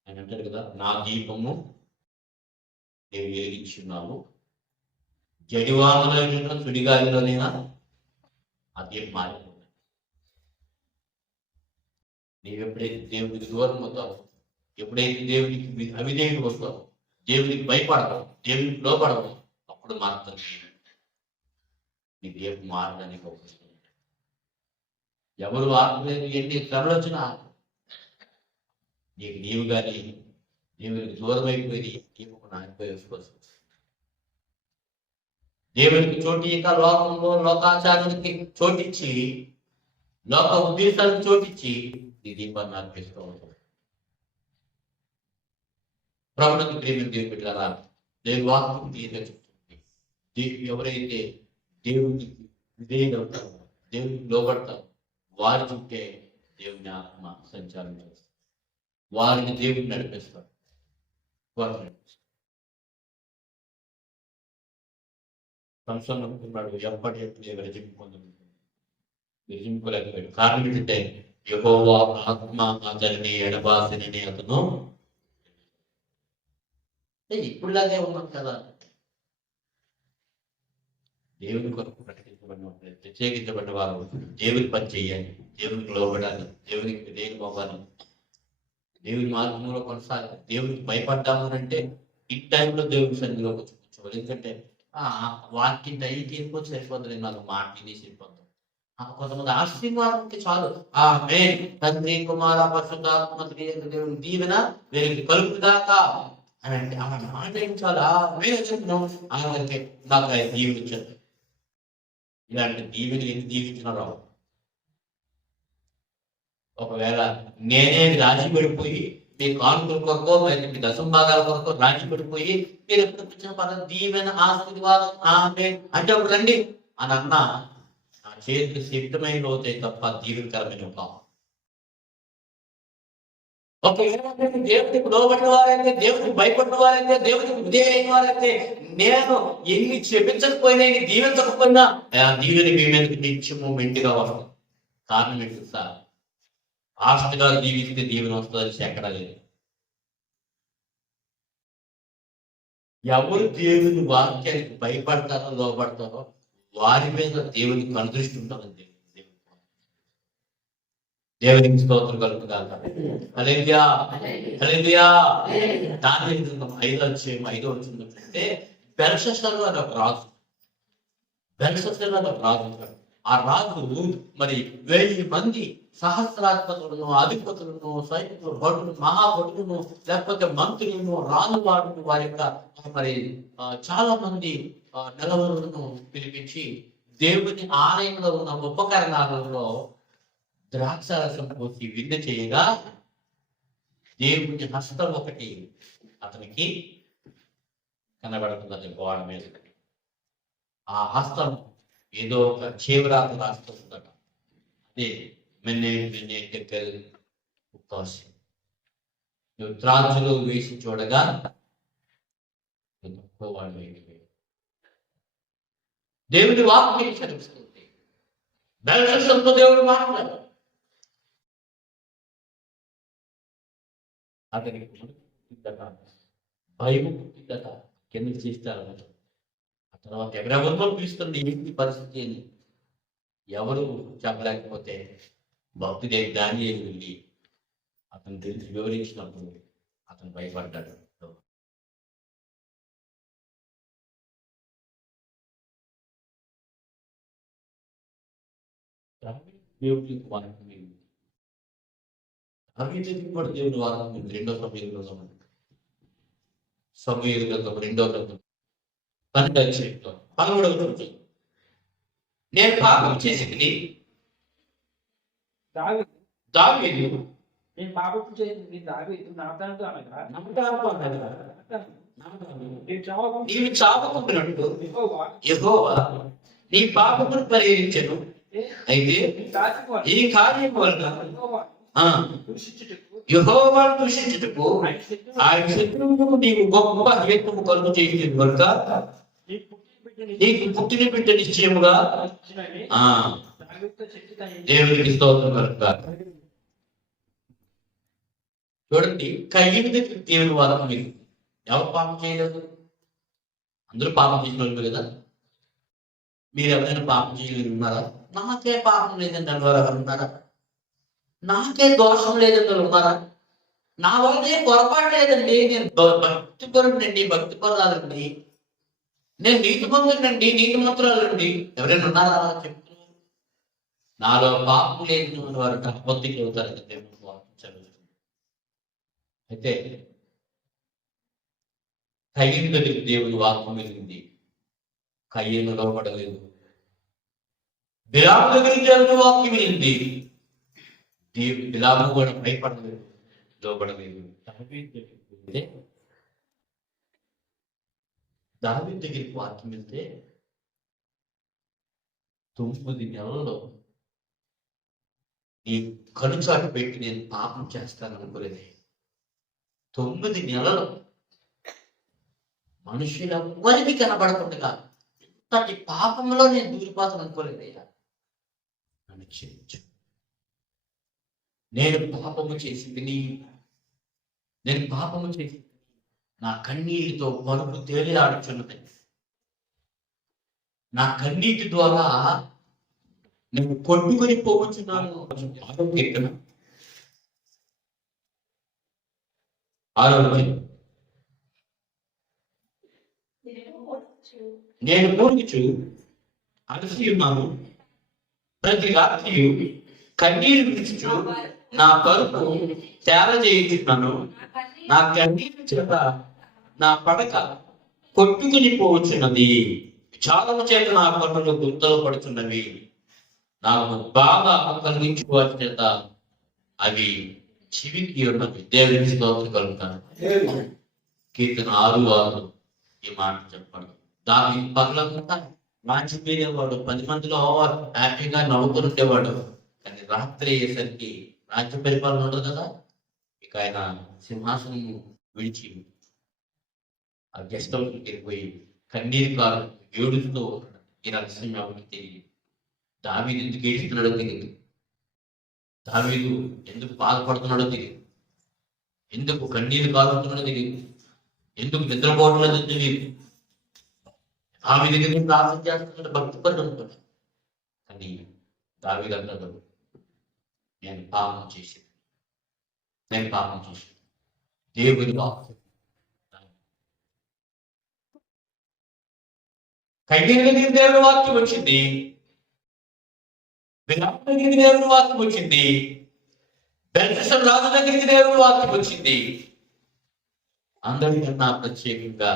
ఆయన అంటాడు కదా, నా దీపము నేను వెలిగించున్నాను, జడివానలో సుడిగాలిలోనైనా ఆ దీపం మారిపోతుంది. నీవెప్పుడైతే దేవుడికి దూరం అవుతావు, ఎప్పుడైతే దేవునికి అవిధేయుడు వస్తావు, దేవునికి భయపడతావు, దేవునికి లోపడవు, అప్పుడు మాత్రం నీ దీపం మారడానికి అవకాశం ఉంది. ఎవరు ఆత్మలేదు, ఎన్ని శ్రమలు వచ్చినా నీకు నీవు కానీ దేవునికి దూరం అయిపోయి దీపం ఆగిపోయి వేసుకోవచ్చు. దేవునికి చోటు ఇక లోకంలో లోకాచారానికి చోటిచ్చి, లోక ఉద్దేశాలకు చోటిచ్చి నీ దీపాన్ని ఆర్పేసుకోవచ్చు. ప్రభుత్వ ప్రేమిని దేవుని పెట్టారా, దేవుని వాక్యం తీరుగా చెప్తుంది. ఎవరైతే దేవునికి విధేయుడవుతారో, దేవునికి లోబడతారో వారి చుట్టే దేవుని ఆత్మ సంచారం చేస్తారు, వారిని దేవుని నడిపిస్తారు, వారిని నడిపిస్తారు. సంవత్సరం అనుకున్నాడు, ఎప్పటి విరజింపులేకపోయాడు. కారణం ఏంటంటే యెహోవా ఆత్మ అతనిని ఎడబాసినని అతను ఇప్పుడులాగే ఉన్నాం కదా. దేవుని కొరకు ప్రత్యేకించబడిన వారు దేవుని పని చేయాలి, దేవునికి లోబడాలి, దేవునికి విధేయులు అవ్వాలి, దేవుని మార్గంలో కొనసాగాలి. దేవునికి భయపడ్డాము అంటే ఈ టైంలో దేవుని సన్నిధిలోకి వచ్చి కూర్చోవాలి. ఎందుకంటే వాక్యం టైంకి వెళ్ళిపోతే సరిపోతుంది, నాకు మాట తీసి వెళ్ళిపోతుంది. కొంతమంది ఆశీర్వాదంకి చాలు తండ్రి కుమార పరిశుద్ధాత్మ దేవుని దీవెన వీరికి కలుగుదాకా అని అంటే ఆ మాట ఏం చాలు. నాకు ఆయన దీవించదు. ఇలాంటి దీవెని ఎన్ని దీవించినారో. ఒకవేళ నేనే రాజీ పడిపోయి మీ కానుకల కొరకు మీ దశంభాగాల కొరకు రాజీ పడిపోయి మీరు ఎప్పుడు వచ్చిన పదం దీవెన ఆశీర్వాదం అంటే అప్పుడు రండి అని అన్నా నా చేతికి సిద్ధమైన అవుతాయి తప్ప దీవెనకరమైన కావు. ఒకవేళ దేవుడికి లోబడిన వారైతే, దేవుడికి భయపడిన వారైతే, దేవుడికి విధేయైన వారైతే, నేను ఎన్ని చెప్పించకపోయినా ఎన్ని దీవించకపోయినా దీవెని మీ మీదకి నిత్యము మెంటిగా వస్తుంది. కారణం ఏంటి సార్? ఆస్తిగా దీవిస్తే దీవెన వస్తుందని ఎక్కడా లేదు. ఎవరు దేవుని వాక్యానికి భయపడతారో లోబడతారో వారి మీద దేవునికి అనుదృష్టి ఉంటుందండి. దేవునికి స్తోత్రం కలుగుతారు. హల్లెలూయా హల్లెలూయా. దాని 5వ వచ్చిందంటే బెల్షస్సరు అని ఒక రాజు. బెల్షస్సరు అని ఒక రాజు. ఆ రాజు మరి 1000 మంది సహస్రాధిపతులను, అధిపతులను, సైనికులు, భటులు, మహాభటులను, లేకపోతే మంత్రులను, రాజువాడును, వారి యొక్క మరి చాలా మంది నిలవలను పిలిపించి దేవుని ఆలయంలో ఉన్న ఉపకరణాలలో ద్రాక్షారసం పోసి విందు చేయగా దేవుని హస్తం ఒకటి అతనికి కనబడుతున్నది గోడ మీద. ఆ హస్తం ఏదో ఒక చేవరాత రాస్తుందట. అదే త్రాచులు వేసి చూడగా దేవుడి వాక్యం చదివిస్తుంది. బెల్షస్సరుతో దేవుడు మాట్లాడు. అతనికి భయం పుట్టిందట. కిందకి చేస్తారన్నమాట. ఆ తర్వాత ఎవరెవరితో పిలుస్తుంది ఏంటి పరిస్థితి అని ఎవరు చెప్పలేకపోతే భక్తుడేవి దానియేలు వెళ్ళి అతను తెలిసి వివరించినప్పుడు అతను భయపడ్డాడు. దేవుడికి వాక్యం కూడా దేవుడి వాక్యం 2వ సమూయేలు గ్రంథం 2వ గ్రంథం 11వ. నేను పాపం చేసింది దావీదు. నేను పాపం చేసింది దావీదు నాతానుతో అనగా నీవు చావకుంటున్నట్టు యెహోవా నీ పాపమును పరిహరించెను. అయితే ఈ కార్యం వలన యెహోవాను దూషించుటకు ఆయన శత్రువులకు నీవు గొప్ప హేతువు కలుగు చేసిన కనుక నీకు పుట్టిన బిడ్డ నిశ్చయముగా దేవునికి స్తోత్రం కలుగుతారు. చూడండి, కయ్యని దగ్గర దేవుని వాదం మీకు ఎవరు పాపం చేయలేదు? అందరూ పాపం చేసిన వాళ్ళు కదా. మీరు ఎవరైనా పాపం చేయలేదు ఉన్నారా? నాకే పాపం లేదండి అన్నవారు ఎవరు ఉన్నారా? నాకే దోషం లేదండి ఉన్నారా? నా వల్లే పొరపాటు లేదండి, నేను భక్తి పరుడండి, భక్తి పరురాలండి, నేను నీతిమంతుడండి, నీతిమంతురాలండి, ఎవరైనా ఉన్నారా చెప్తున్నారు? నాలో పాపం లేదు వారు తప్పొత్తికి అవుతారని దేవుడు చదువుతుంది. అయితే కయ్యను దగ్గరికి దేవుని వాక్యం వెళ్ళింది. కయ్యను లోపడలేదు. బిలాము దగ్గరికి దేవుని వాక్యం వెళ్ళింది. బిలాము కూడా భయపడలేదు, లోపడలేదు. దావీదు దగ్గరికి వాక్యం వెళ్తే 9 నెలల్లో ఈ కనుచాటు పెట్టి నేను పాపం చేస్తాను అనుకోలేదు. 9 నెలలు మనుషులెవ్వరికి కనబడకుండా ఇంతటి పాపంలో నేను దూరిపోతాను అనుకోలేదయ్యా, నన్ను క్షమించు. నేను పాపము చేసింది నా కన్నీటితో పరుపు తేలియాడుచున్నది. నా కన్నీటి ద్వారా నేను కొట్టుకొని పోవచ్చున్నాను. ఆరోగ్యం ఆరోగ్యం నేను మూర్చుచు అలసి ఉన్నాను. ప్రతి రాత్రి కన్నీరు విడుచుచు నా కడుపు తేల చేయించున్నాను. నా కన్నీరు చేత నా పడక కొట్టుకుని పోవచ్చున్నది. విచారము చేత నా కన్నులు గుర్తలు పడుతున్నవి. నాకు బాగా కలిగించుకోవాలి చేత అవి చెవికి ఉన్నవి. దేవునికి స్తోత్రం కలుగుతాను. కీర్తన 6:6 ఈ మాట చెప్పండి. దాని పనులంతా రాజ్యమేవాడు, 10 మందిలో హ్యాపీగా నవ్వుకుని ఉండేవాడు. కానీ రాత్రి అయ్యేసరికి రాజ్య పరిపాలన ఉండదు కదా. ఇక ఆయన సింహాసనం విడిచి ఆ గెస్ట్ హౌస్కి వెళ్ళిపోయి కన్నీరు కారు ఏడుస్తూ ఈ రహస్యం ఎవరికి తెలియదు. దావీదు ఎందుకు ఏడుస్తున్నాడో తెలియదు. దావీదు ఎందుకు బాధపడుతున్నాడో తెలియదు. ఎందుకు కన్నీరు కారుతున్నాడో తెలియదు. ఎందుకు నిద్రపోవట్లేదో తెలియదు. దావీదు దగ్గర ప్రార్థన చేస్తున్నట్టు భక్తి పని అనుకున్నాడు. కానీ దావీదు అన్నాడు, నేను పాపం చేశాను. దేవుని వాక్యం కన్నీరు దగ్గర దేవుని వాక్యం వచ్చింది. విరామ దగ్గరికి దేవుని వాక్యం వచ్చింది. బెల్షస్సర్ రాజు దగ్గరికి దేవుని వాక్యం వచ్చింది. అందరికన్నా ప్రత్యేకంగా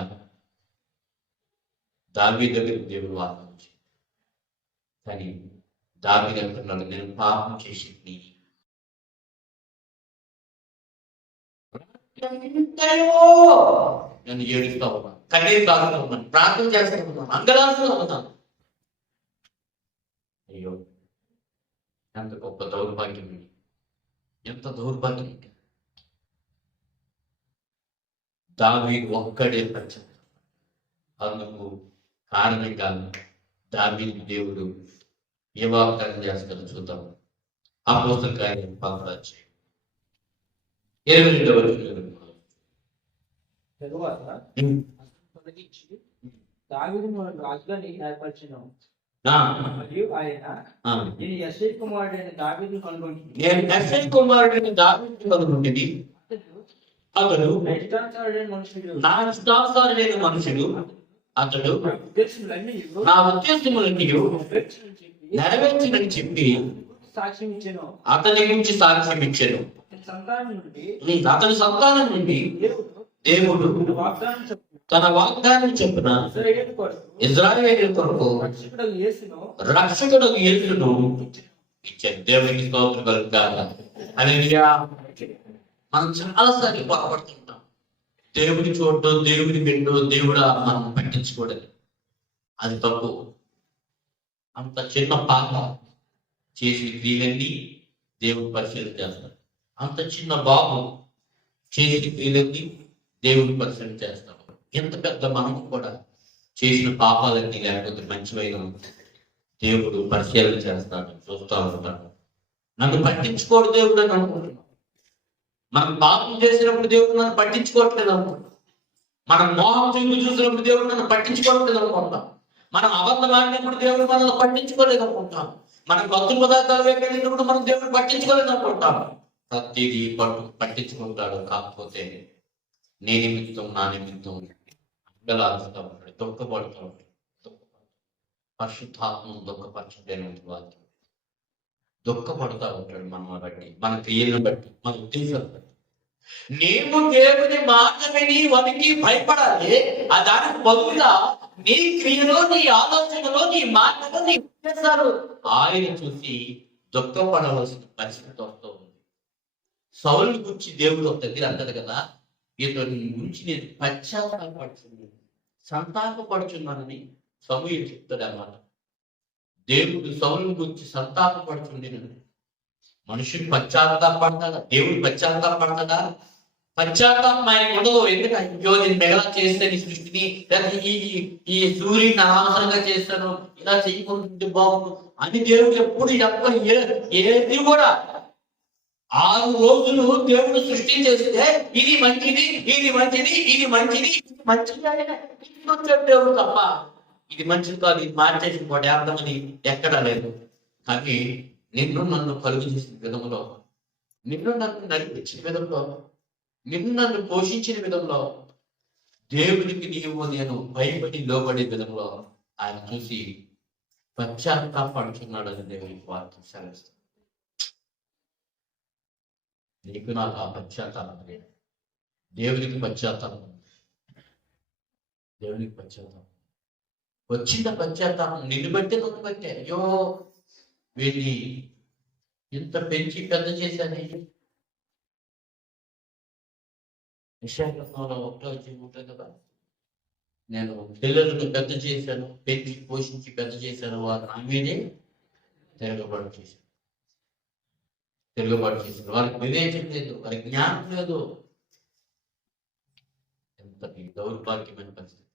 దావీదు దగ్గరికి దేవుని వాక్యం వచ్చింది. కానీ దావీదు అంటున్నాడు, నేను పాపం చేసింది. నేను ఏడుస్తా ఉన్నాను, కన్నీరు కారుతా ఉన్నాను, ప్రార్థన చేస్తా ఉన్నాను, అంగలాడుతూ ఉన్నాను. అయ్యో, ఎంత గొప్ప దౌర్భాగ్యం, ఎంత దౌర్భాగ్యం. దావీదు ఒక్కడే ప్రత్యేక. అందుకు కారణంగా దావీదు దేవుడు ఏ వాగ్దానం చేస్తారో చూద్దాం. అపోస్తల కార్యం 22 తరువాత తొలగించి దావీదును రాజుగా ఏర్పరిచెను. మరియు ఆయన నేను యెష్షై కుమారుడైన దావీదును కనుగొంటిని. అతడు నా ఇష్టానుసారుడైన మనుషుడు. అతడు ఉద్దేశములన్నీ నా ఉద్దేశములన్నీ నెరవేర్చినని చెప్పి సాక్ష్యం ఇచ్చెను. అతని గురించి సాక్ష్యం ఇచ్చాను. అతని సంతానం నుండి దేవుడు తన వాగ్దానం చెప్పున ఇశ్రాయేలు కొరకు రక్షకుడు యేసును ఇచ్చాడు. దేవునికి స్తోత్రం కలుగుగాక. హల్లెలూయా. మనం చాలాసార్లు బాధపడుతుంటాం. దేవుడి చూడటం, దేవుడి వింటూ దేవుడా మనం పట్టించుకోవడం అది తప్పు. అంత చిన్న పాప చేసిన క్రియలన్నీ దేవుడు పరిశీలన చేస్తాడు. అంత చిన్న బాబు చేసిన క్రియలన్నీ దేవుడు పరిశీలన చేస్తాడు. ఎంత పెద్ద మనం కూడా చేసిన పాపాలన్నీ లేకపోతే మంచివైన దేవుడు పరిశీలన చేస్తాడు, చూస్తూ ఉంటాడు. నన్ను పట్టించుకోడు దేవుడు అని అనుకుంటున్నాం. మనం పాపం చేసినప్పుడు దేవుడు నన్ను పట్టించుకోవట్లేదు అనుకుంటాం. మనం మోహం చూసినప్పుడు దేవుడు నన్ను పట్టించుకోవట్లేదు అనుకుంటాం. మనం అబద్ధం ఆడినప్పుడు దేవుడు మనల్ని పట్టించుకోలేదు అనుకుంటాం. మనం భక్తుల పదార్థాలు వెళ్ళినప్పుడు మనం దేవుడు పట్టించుకోలేదు అనుకుంటాం. ప్రతిదీ పట్టించుకుంటాడు. కాకపోతే నీ నిమిత్తం, నా నిమిత్తం అంగలాడుతూ ఉంటాడు, దుఃఖపడుతూ ఉంటాడు. పరిశుద్ధాత్మను దుఃఖపరచలేని వాక్యం. దుఃఖపడుతూ ఉంటాడు మనల్ని బట్టి, మన క్రియలను బట్టి, మన ఉద్దేశాలను బట్టి. నీవు దేవుని మాట విని వానికి భయపడాలి. ఆ దానికి బదులుగా నీ క్రియలో, నీ ఆలోచనలో, నీ మాటలో, నీ ఉద్దేశాలు ఆయన చూసి దుఃఖపడవలసిన పరిస్థితి వస్తూ ఉంది. సౌలు గురించి దేవుడు ఒక దగ్గర అంటాడు కదా, ఇతని గురించి నేను పశ్చాత్తాపడుచున్నాను, సంతాపపడుచున్నానని సమూయేలు చెప్తాడు అన్నమాట. దేవుడు సౌలు గురించి సంతాపపడుచుండేనని. మనుషులు పశ్చాత్తాపడతాడా? దేవుడు పశ్చాత్తాపడతాడా? పశ్చాత్తాపం ఆయన ఉండదు. ఎందుకంటే అయ్యో నేను మెగలా చేస్తాను ఈ సృష్టిని, లేకపోతే ఈ సూర్యుని అనవసరంగా చేస్తాను, ఇలా చేయకుంటే బాగుండు అని దేవుడు ఎప్పుడు ఏది కూడా 6 రోజులు దేవుడు సృష్టి చేస్తే ఇది మంచిది, ఇది మంచిది, ఇది మంచిది, ఇది మంచిది అని తీసుకొచ్చాడు దేవుడు తప్ప ఇది మంచిది కాదు, ఇది మార్చేసి ఇంకోటి అర్థమని ఎక్కడా లేదు. కానీ నిన్ను నన్ను కలుగు చేసిన విధంలో, నిన్ను నన్ను నడిపించిన విధంలో, నిన్ను నన్ను పోషించిన విధంలో, దేవునికి నీవు నేను భయపడి లోబడే విధంలో ఆయన చూసి పశ్చాత్తాపడుతున్నాడని దేవునికి వాక్యం సెలవిస్తుంది. నీకు నాకు ఆ పశ్చాత్తాపం లేదు. దేవునికి పశ్చాత్తాపం, దేవునికి పశ్చాత్తాపం వచ్చిన పశ్చాత్తాపం నిన్ను బట్టే నన్ను బట్టే. అయ్యో వీడిని ఇంత పెంచి పెద్ద చేశాను. విశాఖపట్నంలో ఒకటో వచ్చి ఉంటుంది కదా, నేను పిల్లలను పెద్ద చేశాను, పెంచి పోషించి పెద్ద చేశాను, వారు నా మీదే తిరగబాటు చేశారు. వారికి వివేచన లేదు, వారికి జ్ఞానం లేదు. ఎంత దౌర్భాగ్యమైన పరిస్థితి.